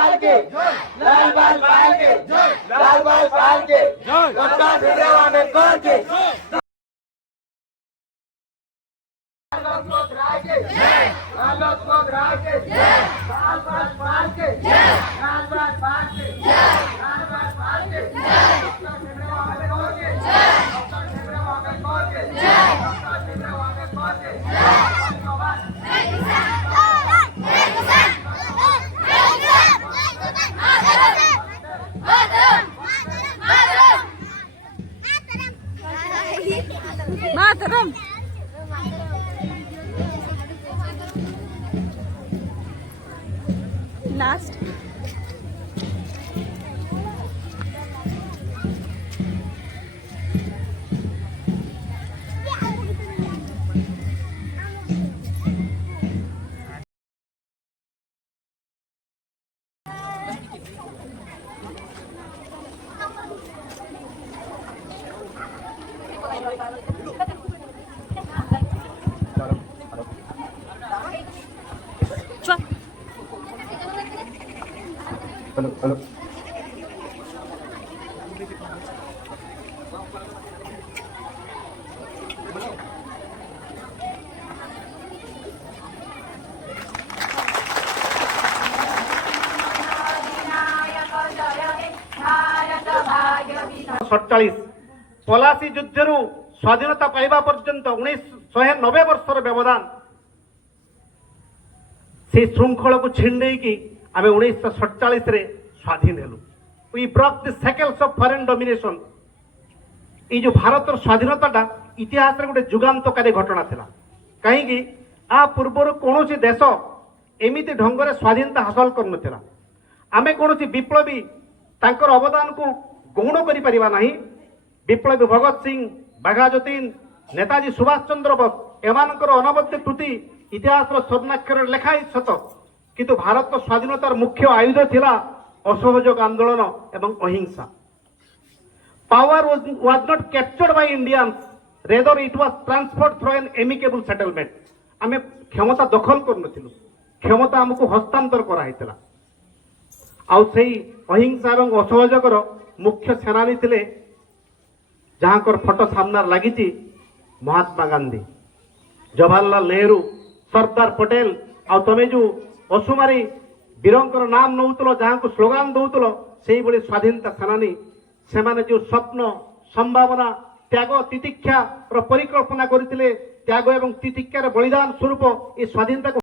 पाल के लाल बाल पाल के लाल बाल पाल के डॉक्टर भीमराव अंबेडकर के मातरम लास्ट हेलो 47 पलासी युद्धरू स्वाधीनता पाइबा पर्यंत 1990 वर्षर व्यवधान से श्रृंखल को छिंडे की आम 1947 रे स्वाधीन हेलु। We broke the shackles of foreign domination. ये जो भारत स्वाधीनता इतिहास रे गोटे जुगांतकारी घटना थिला। कहीं आ पूर्वर कौन देश एमिति ढंग से स्वाधीनता हासिल कर नथिला। आमे कौन विप्लवी तांकर अवदान को गौण करि परिबा नहीं। विप्लवी भगत सिंह, बाघा जतीन, नेताजी सुभाष चंद्र बोस एमानकर अनबद्ध कृति इतिहास स्वर्णाक्षर लेखाई सत, किंतु भारत स्वाधीनतार मुख्य आयुध थिला असहयोग आंदोलन एवं अहिंसा। Power was not captured by Indians, rather it was transferred through an amicable settlement। आमे क्षमता दखल करनथिलु, क्षमता हमको हस्तांतर कराइतिला। आउ सेही अहिंसा एवं असहयोगर मुख्य सेनानी थिले जहाँकर फोटो सामने लगी महात्मा गांधी, जवाहरलाल नेहरू, सरदार पटेल। आ तमे जो असुमारी वीरंकर नाम नौतल, जहाँ को स्लोगान दौतल, से भाई स्वाधीनता सेनानी से माने जो स्वप्न संभावना त्याग तितिक्षा परिकल्पना करते, त्याग एवं तितिक्षार बलिदान स्वरूप ये स्वाधीनता को